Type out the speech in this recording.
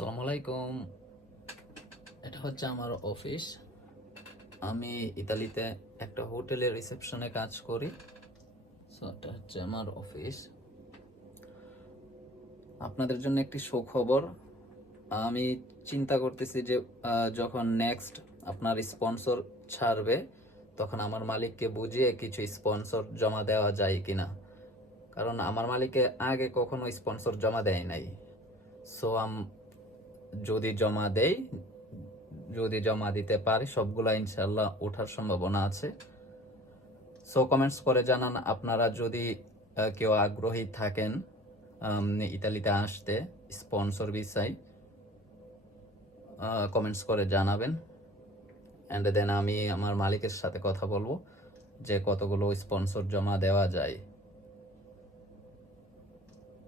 আসসালামু আলাইকুম। এটা হচ্ছে আমার অফিস। আমি ইতালিতে একটা হোটেলের রিসেপশনে কাজ করি। সো এটা হচ্ছে আমার অফিস। আপনাদের জন্য একটি সুখবর। আমি চিন্তা করতেছি যে যখন নেক্সট আপনার স্পন্সর ছাড়বে, তখন আমার মালিককে বুঝিয়ে কিছু স্পন্সর জমা দেওয়া যায় কিনা। কারণ আমার মালিকে আগে কখনো স্পন্সর জমা দেয় নাই। সো যদি জমা দেয়, যদি জমা দিতে পারি, সবগুলা ইনশাল্লাহ ওঠার সম্ভাবনা আছে। সো কমেন্টস করে জানান আপনারা যদি কেউ আগ্রহী থাকেন ইতালিতে আসতে স্পন্সর ভিসায়, কমেন্টস করে জানাবেন। অ্যান্ড দেন আমি আমার মালিকের সাথে কথা বলবো যে কতগুলো স্পন্সর জমা দেওয়া যায়।